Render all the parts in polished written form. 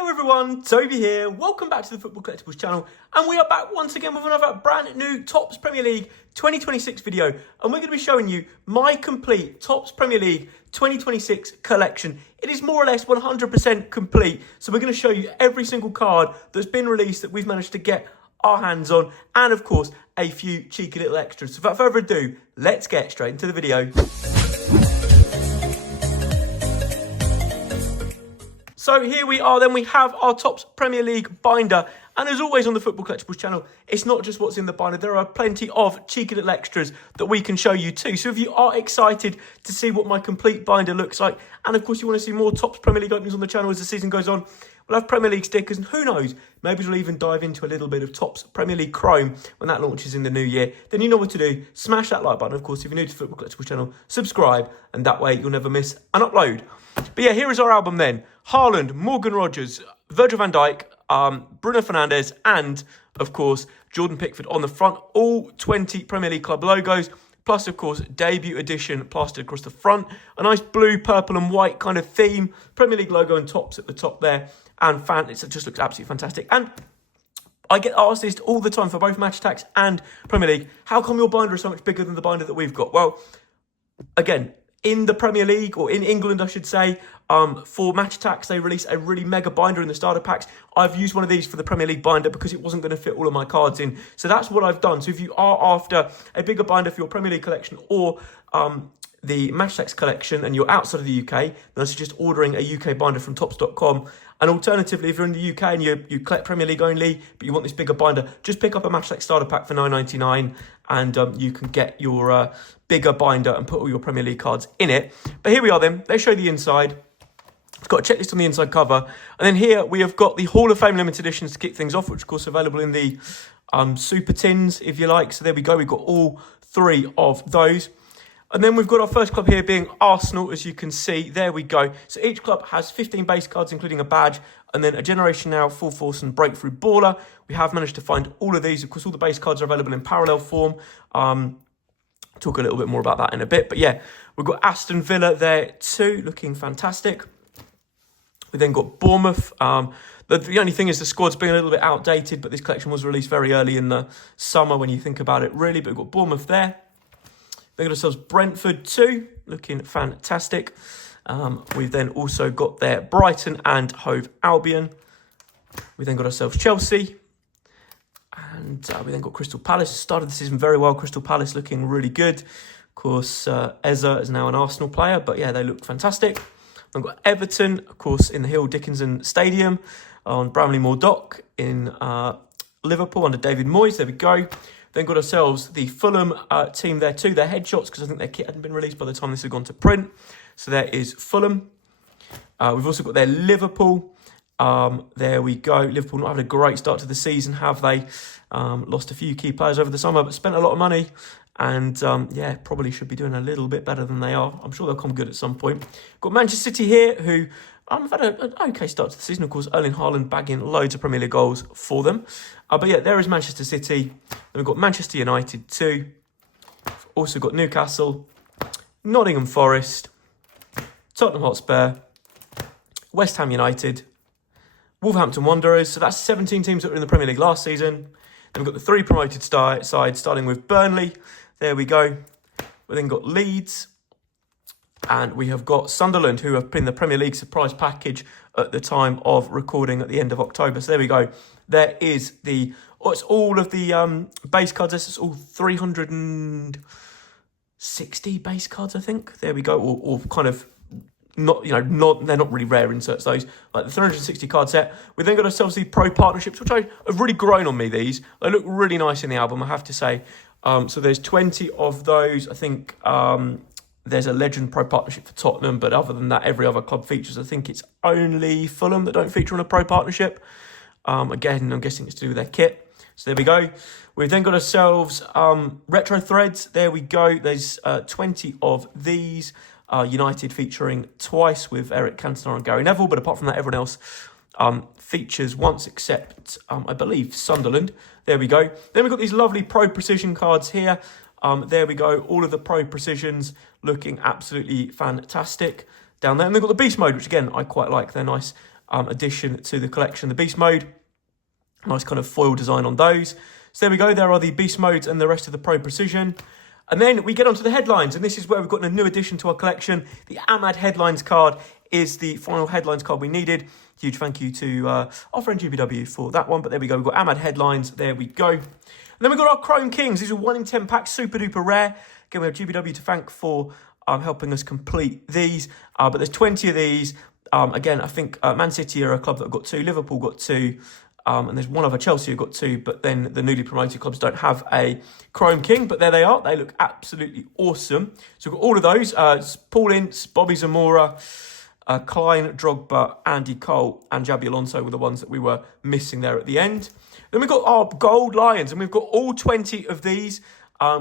Hello everyone, Toby here. Welcome back to the Football Collectibles channel, and we are back once again with another brand new Topps Premier League 2026 video, and we're going to be showing you my complete Topps Premier League 2026 collection. It is more or less 100% complete, so we're going to show you every single card that's been released that we've managed to get our hands on, and of course a few cheeky little extras. So without further ado, let's get straight into the video. So here we are then, we have our Topps Premier League binder, and as always on the Football Collectibles channel, it's not just what's in the binder, there are plenty of cheeky little extras that we can show you too. So if you are excited to see what my complete binder looks like, and of course you want to see more Topps Premier League openings on the channel as the season goes on, we'll have Premier League stickers, and who knows, maybe we'll even dive into a little bit of Topps Premier League Chrome when that launches in the new year. Then you know what to do, smash that like button, of course if you're new to the Football Collectibles channel, subscribe, and that way you'll never miss an upload. But yeah, here is our album then. Haaland, Morgan Rogers, Virgil van Dijk, Bruno Fernandes, and, of course, Jordan Pickford on the front. All 20 Premier League club logos, plus, of course, debut edition plastered across the front. A nice blue, purple and white kind of theme. Premier League logo and Topps at the top there. And it just looks absolutely fantastic. And I get asked this all the time for both Match Attax and Premier League. How come your binder is so much bigger than the binder that we've got? Well, again, in the Premier League, or in England, I should say, for Match Attax, they release a really mega binder in the starter packs. I've used one of these for the Premier League binder because it wasn't going to fit all of my cards in. So that's what I've done. So if you are after a bigger binder for your Premier League collection or the Match Attax collection and you're outside of the UK, then I suggest ordering a UK binder from Topps.com. And alternatively, if you're in the UK and you collect Premier League only, but you want this bigger binder, just pick up a Match Attax starter pack for £9.99 and you can get your bigger binder and put all your Premier League cards in it. But here we are then. They show the inside. It's got a checklist on the inside cover. And then here we have got the Hall of Fame limited editions to kick things off, which of course are available in the super tins, if you like. So there we go. We've got all three of those. And then we've got our first club here being Arsenal, as you can see. There we go. So each club has 15 base cards, including a badge, and then a Generation Now, Full Force and Breakthrough Baller. We have managed to find all of these. Of course, all the base cards are available in parallel form. Talk a little bit more about that in a bit. But yeah, we've got Aston Villa there too, looking fantastic. We then got Bournemouth. The only thing is the squad's been a little bit outdated, but this collection was released very early in the summer when you think about it, really. But we've got Bournemouth there. We've got ourselves Brentford too, looking fantastic. We've then also got there Brighton and Hove Albion. We then got ourselves Chelsea. And we then got Crystal Palace. Started the season very well. Crystal Palace looking really good. Of course, Eze is now an Arsenal player, but yeah, they look fantastic. We've got Everton, of course, in the Hill Dickinson Stadium on Bramley Moor Dock in Liverpool under David Moyes. There we go. Then got ourselves the Fulham team there too. Their headshots, because I think their kit hadn't been released by the time this had gone to print. So there is Fulham. We've also got their Liverpool. There we go. Liverpool not having a great start to the season, have they? Lost a few key players over the summer, but spent a lot of money. And yeah, probably should be doing a little bit better than they are. I'm sure they'll come good at some point. Got Manchester City here, who have had an okay start to the season. Of course, Erling Haaland bagging loads of Premier League goals for them. But yeah, there is Manchester City. Then we've got Manchester United too. Also got Newcastle, Nottingham Forest, Tottenham Hotspur, West Ham United, Wolverhampton Wanderers. So that's 17 teams that were in the Premier League last season. Then we've got the three promoted sides, starting with Burnley. There we go. We've then got Leeds. And we have got Sunderland, who have been the Premier League surprise package at the time of recording at the end of October. So there we go. There is it's all of the base cards. This is all 360 base cards, I think. There we go. Or kind of they're not really rare inserts, those, like the 360 card set. We then got ourselves the pro partnerships, which have really grown on me, these. They look really nice in the album, I have to say. So there's 20 of those. I think there's a Legend Pro Partnership for Tottenham, but other than that, every other club features. I think it's only Fulham that don't feature on a Pro Partnership. Again, I'm guessing it's to do with their kit. So there we go. We've then got ourselves Retro Threads. There we go. There's 20 of these. United featuring twice with Eric Cantona and Gary Neville, but apart from that, everyone else features once except, I believe, Sunderland. There we go. Then we've got these lovely Pro Precision cards here. There we go. All of the Pro Precisions looking absolutely fantastic down there. And they've got the Beast Mode, which again, I quite like. They're nice addition to the collection, the Beast Mode. Nice kind of foil design on those. So there we go. There are the Beast Modes and the rest of the Pro Precision. And then we get onto the headlines, and this is where we've got a new addition to our collection. The Ahmad Headlines card is the final headlines card we needed. Huge thank you to our friend GBW for that one. But there we go. We've got Ahmad Headlines. There we go. And then we've got our Chrome Kings. These are 1 in 10 packs, super duper rare. Again, we have GBW to thank for helping us complete these. But there's 20 of these. Again, I think Man City are a club that have got 2. Liverpool got 2. And there's one other, Chelsea, who got 2, but then the newly promoted clubs don't have a Chrome King, but there they are. They look absolutely awesome. So we've got all of those. Paul Ince, Bobby Zamora, Klein, Drogba, Andy Cole, and Jabi Alonso were the ones that we were missing there at the end. Then we've got our Gold Lions, and we've got all 20 of these.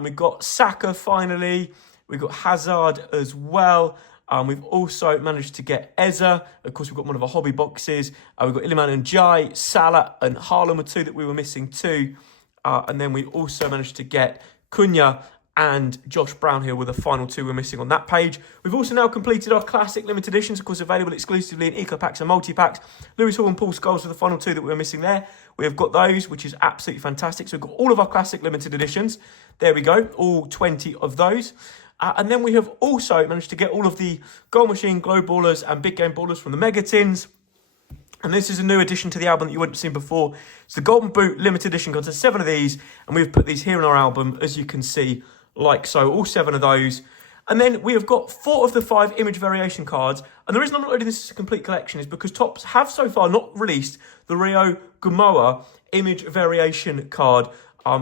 We've got Saka finally. We've got Hazard as well. We've also managed to get Eza. Of course, we've got one of our hobby boxes. We've got Iliman and Jai, Salah and Haaland were 2 that we were missing too. And then we also managed to get Cunha and Josh Brownhill were the final 2 we're missing on that page. We've also now completed our classic limited editions, of course, available exclusively in Eco Packs and Multi Packs. Lewis Hall and Paul Scholes were the final 2 that we were missing there. We have got those, which is absolutely fantastic. So we've got all of our classic limited editions. There we go, all 20 of those. And then we have also managed to get all of the Goal Machine, Glow Ballers and Big Game Ballers from the Mega Tins. And this is a new addition to the album that you wouldn't have seen before. It's the Golden Boot Limited Edition. Got 7 of these, and we've put these here in our album, as you can see, like so. All 7 of those. And then we have got 4 of the 5 image variation cards. And the reason I'm not loading this as a complete collection is because Topps have so far not released the Rio Gumoa image variation card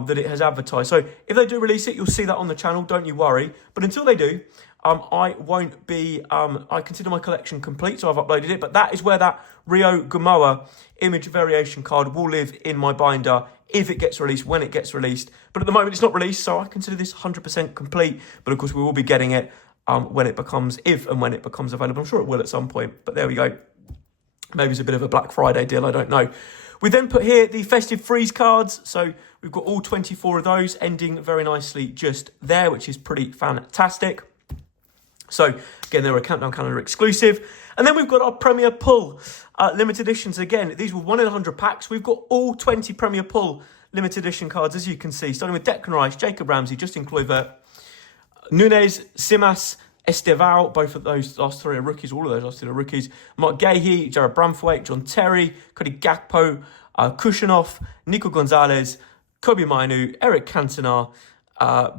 that it has advertised. So if they do release it, you'll see that on the channel, don't you worry. But until they do, I won't be, I consider my collection complete, so I've uploaded it. But that is where that Rio Gumoa image variation card will live in my binder if it gets released, when it gets released. But at the moment, it's not released, so I consider this 100% complete. But of course, we will be getting it when it becomes, if and when it becomes available. I'm sure it will at some point, but there we go. Maybe it's a bit of a Black Friday deal, I don't know. We then put here the Festive Freeze cards. So we've got all 24 of those ending very nicely just there, which is pretty fantastic. So again, they're a Countdown Calendar exclusive. And then we've got our Premier Pull limited editions. Again, these were 1 in 100 packs. We've got all 20 Premier Pull limited edition cards, as you can see, starting with Declan Rice, Jacob Ramsey, Justin Kluivert, Nunes, Simas, Estevao. Both of those last 3 are rookies. All of those last 3 are rookies. Mark Gahey, Jared Bramthwaite, John Terry, Cody Gakpo, Kushanov, Nico Gonzalez, Kobe Mainu, Eric Cantona,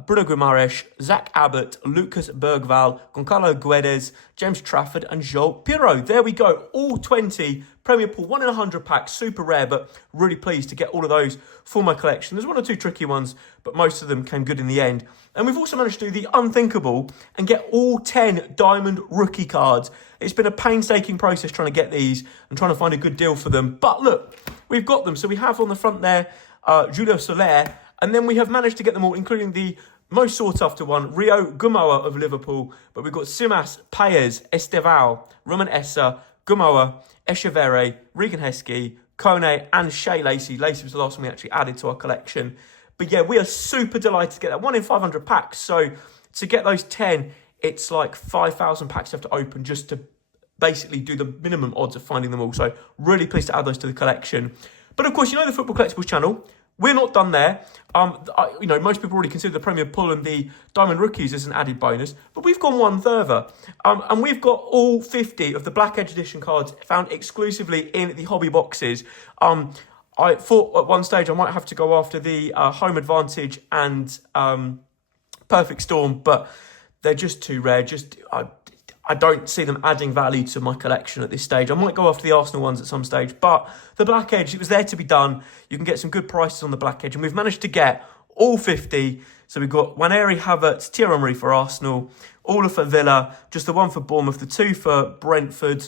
Bruno Guimaraes, Zach Abbott, Lucas Bergval, Goncalo Guedes, James Trafford, and Joel Pirro. There we go. All 20 Premier Pool 1 in 100 packs. Super rare, but really pleased to get all of those for my collection. There's 1 or 2 tricky ones, but most of them came good in the end. And we've also managed to do the unthinkable and get all 10 Diamond rookie cards. It's been a painstaking process trying to get these and trying to find a good deal for them. But look, we've got them. So we have on the front there, Julio Soler. And then we have managed to get them all, including the most sought-after one, Rio Gumoa of Liverpool. But we've got Simas, Paez, Estevao, Roman Essa, Gumoa, Echeverri, Regan Heskey, Kone, and Shea Lacey. Lacey was the last one we actually added to our collection. But yeah, we are super delighted to get that 1 in 500 packs. So to get those 10, it's like 5,000 packs you have to open just to basically do the minimum odds of finding them all. So really pleased to add those to the collection. But of course, you know the Football Collectibles channel. We're not done there. Most people already consider the Premier Pull and the Diamond Rookies as an added bonus, but we've gone one further. And we've got all 50 of the Black Edge Edition cards found exclusively in the hobby boxes. I thought at one stage I might have to go after the Home Advantage and Perfect Storm, but they're just too rare. I don't see them adding value to my collection at this stage. I might go after the Arsenal ones at some stage, but the Black Edge, it was there to be done. You can get some good prices on the Black Edge, and we've managed to get all 50. So we've got Waneri, Havertz, Thierry Henry for Arsenal, all for Villa, just the 1 for Bournemouth, the 2 for Brentford.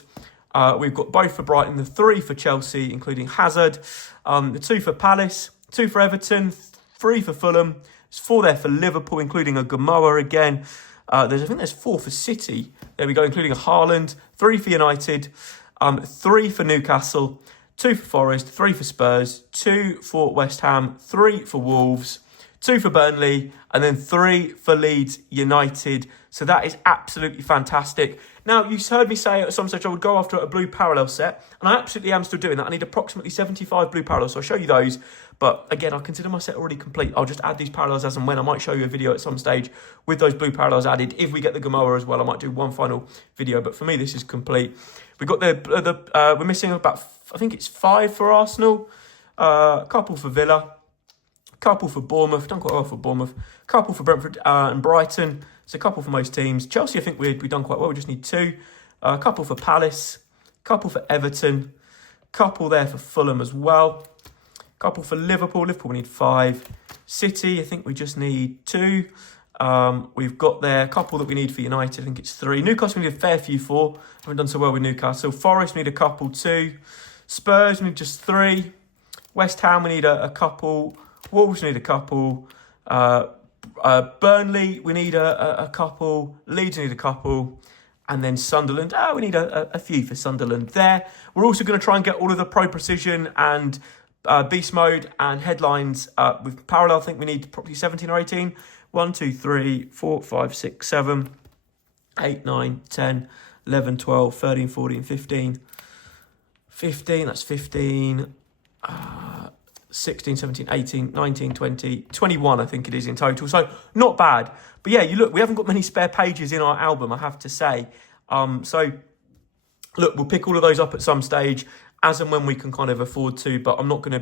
We've got both for Brighton, the 3 for Chelsea, including Hazard, the 2 for Palace, 2 for Everton, 3 for Fulham, there's 4 there for Liverpool, including a Gumoa again. I think there's 4 for City. There we go, including a Haaland, 3 for United, 3 for Newcastle, 2 for Forest, 3 for Spurs, 2 for West Ham, 3 for Wolves, 2 for Burnley, and then 3 for Leeds United. So that is absolutely fantastic. Now, you heard me say at some stage I would go after a blue parallel set, and I absolutely am still doing that. I need approximately 75 blue parallels, so I'll show you those. But again, I consider my set already complete. I'll just add these parallels as and when. I might show you a video at some stage with those blue parallels added. If we get the Gamoa as well, I might do one final video. But for me, this is complete. We've got we're missing about, I think it's 5 for Arsenal, a couple for Villa, couple for Bournemouth, done quite well for Bournemouth, couple for Brentford and Brighton, so a couple for most teams. Chelsea, I think we've done quite well, we just need 2. A couple for Palace, couple for Everton, couple there for Fulham as well, couple for Liverpool, we need 5. City, I think we just need 2. We've got there a couple that we need for United, I think it's 3. Newcastle, we need a fair few for, haven't done so well with Newcastle. Forest, we need a couple, 2. Spurs, we need just 3. West Ham, we need a couple. Wolves need a couple. Burnley, we need a couple. Leeds need a couple. And then Sunderland, we need a few for Sunderland there. We're also going to try and get all of the Pro Precision and Beast Mode and headlines with parallel. I think we need probably 17 or 18. 1, 2, 3, 4, 5, 6, 7, 8, 9, 10, 11, 12, 13, 14, 15. 15, that's 15. 16, 17, 18, 19, 20, 21, I think it is in total. So not bad. But yeah, you look, we haven't got many spare pages in our album, I have to say. So look, we'll pick all of those up at some stage as and when we can kind of afford to, but I'm not going to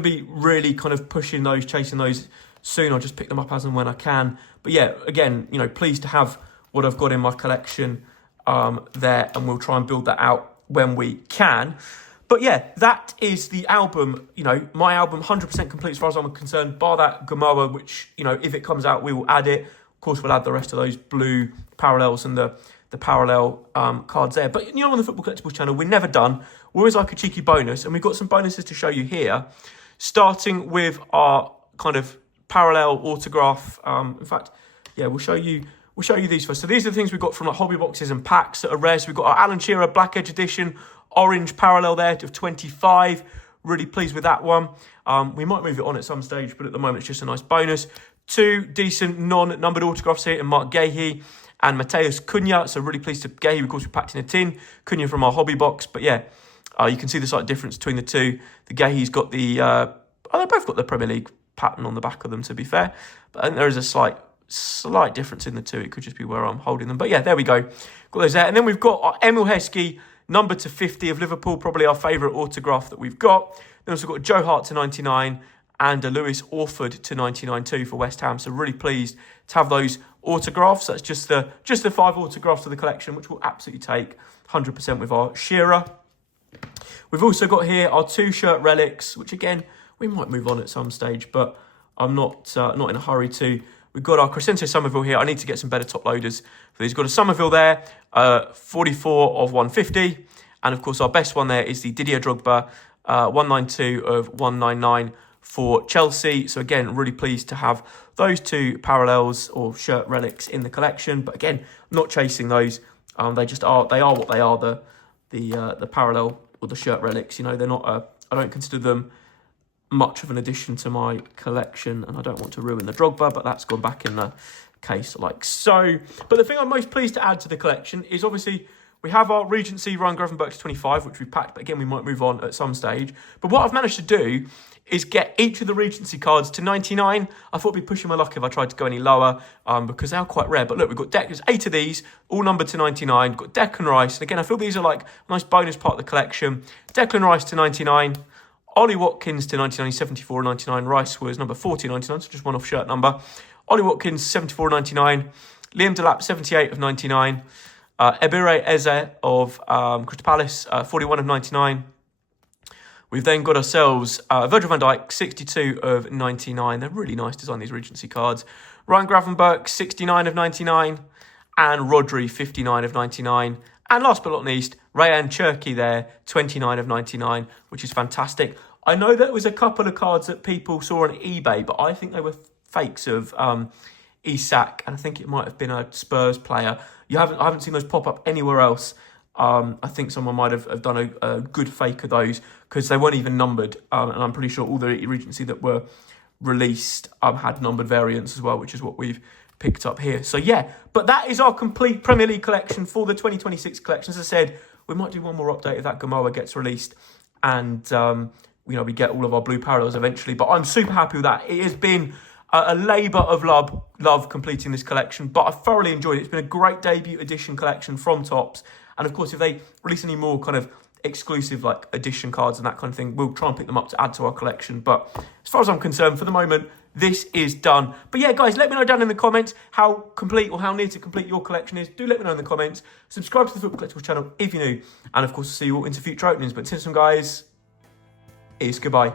be really kind of pushing those, chasing those soon. I'll just pick them up as and when I can. But yeah, again, pleased to have what I've got in my collection there, and we'll try and build that out when we can. But yeah, that is the album, my album 100% complete as far as I'm concerned, bar that Gamoa, which, if it comes out, we will add it. Of course, we'll add the rest of those blue parallels and the parallel cards there. But, on the Football Collectibles channel, we're never done. We're always like a cheeky bonus, and we've got some bonuses to show you here, starting with our kind of parallel autograph. In fact, yeah, we'll show you these first. So these are the things we've got from like hobby boxes and packs that are rare. So we've got our Alan Shearer Black Edge Edition, orange parallel there of 25. Really pleased with that one. We might move it on at some stage, but at the moment it's just a nice bonus. 2 decent non-numbered autographs here in Mark Gahey and Mateus Cunha. So really pleased to Gahey, of course, we packed in a tin. Cunha from our hobby box. But yeah, you can see the slight difference between the two. The Gahey's got the... they both got the Premier League pattern on the back of them, to be fair. But I think there is a slight difference in the two. It could just be where I'm holding them. But yeah, there we go. Got those there. And then we've got our Emil Heskey, number to 50 of Liverpool, probably our favourite autograph that we've got. Then also got Joe Hart to 99 and a Lewis Orford to 99 too for West Ham. So really pleased to have those autographs. That's just the 5 autographs of the collection, which we'll absolutely take 100% with our Shearer. We've also got here our 2 shirt relics, which again, we might move on at some stage, but I'm not in a hurry to. We've got our Crescencio Somerville here. I need to get some better top loaders for these. Got a Somerville there, 44 of 150. And of course, our best one there is the Didier Drogba, 192 of 199 for Chelsea. So again, really pleased to have those 2 parallels or shirt relics in the collection. But again, not chasing those. They just are. They are what they are. The parallel or the shirt relics. They're not. I don't consider them much of an addition to my collection, and I don't want to ruin the Drogba, but that's gone back in the case like so. But the thing I'm most pleased to add to the collection is obviously we have our Regency Ryan Gravenberch to 25, which we've packed, but again, we might move on at some stage. But what I've managed to do is get each of the Regency cards to 99. I thought I'd be pushing my luck if I tried to go any lower, because they are quite rare. But look, we've got there's 8 of these, all numbered to 99. We've got Declan Rice, and again, I feel these are like a nice bonus part of the collection. Declan Rice to 99. Ollie Watkins to 99, 74 99. Rice was number 40 99, so just one off shirt number. Ollie Watkins, 74 99. Liam Delap, 78 of 99. Ebere Eze of Crystal Palace, 41 of 99. We've then got ourselves Virgil van Dijk, 62 of 99. They're really nice design, these Regency cards. Ryan Gravenberch, 69 of 99. And Rodri, 59 of 99. And last but not least, Rayan Cherki there, 29 of 99, which is fantastic. I know there was a couple of cards that people saw on eBay, but I think they were fakes of Isak, and I think it might have been a Spurs player. I haven't seen those pop up anywhere else. I think someone might have done a good fake of those because they weren't even numbered, and I'm pretty sure all the Regency that were released had numbered variants as well, which is what we've picked up here. So yeah, but that is our complete Premier League collection for the 2026 collection. As I said, we might do one more update if that Gamoa gets released and we get all of our blue parallels eventually. But I'm super happy with that. It has been a labour of love completing this collection, but I thoroughly enjoyed it. It's been a great debut edition collection from Topps. And of course, if they release any more kind of exclusive like edition cards and that kind of thing, we'll try and pick them up to add to our collection. But as far as I'm concerned, for the moment, this is done. But yeah, guys, let me know down in the comments how complete or how near to complete your collection is. Do let me know in the comments. Subscribe to the Football Collectibles channel if you're new. And of course, see you all into future openings. But until then, guys, it's goodbye.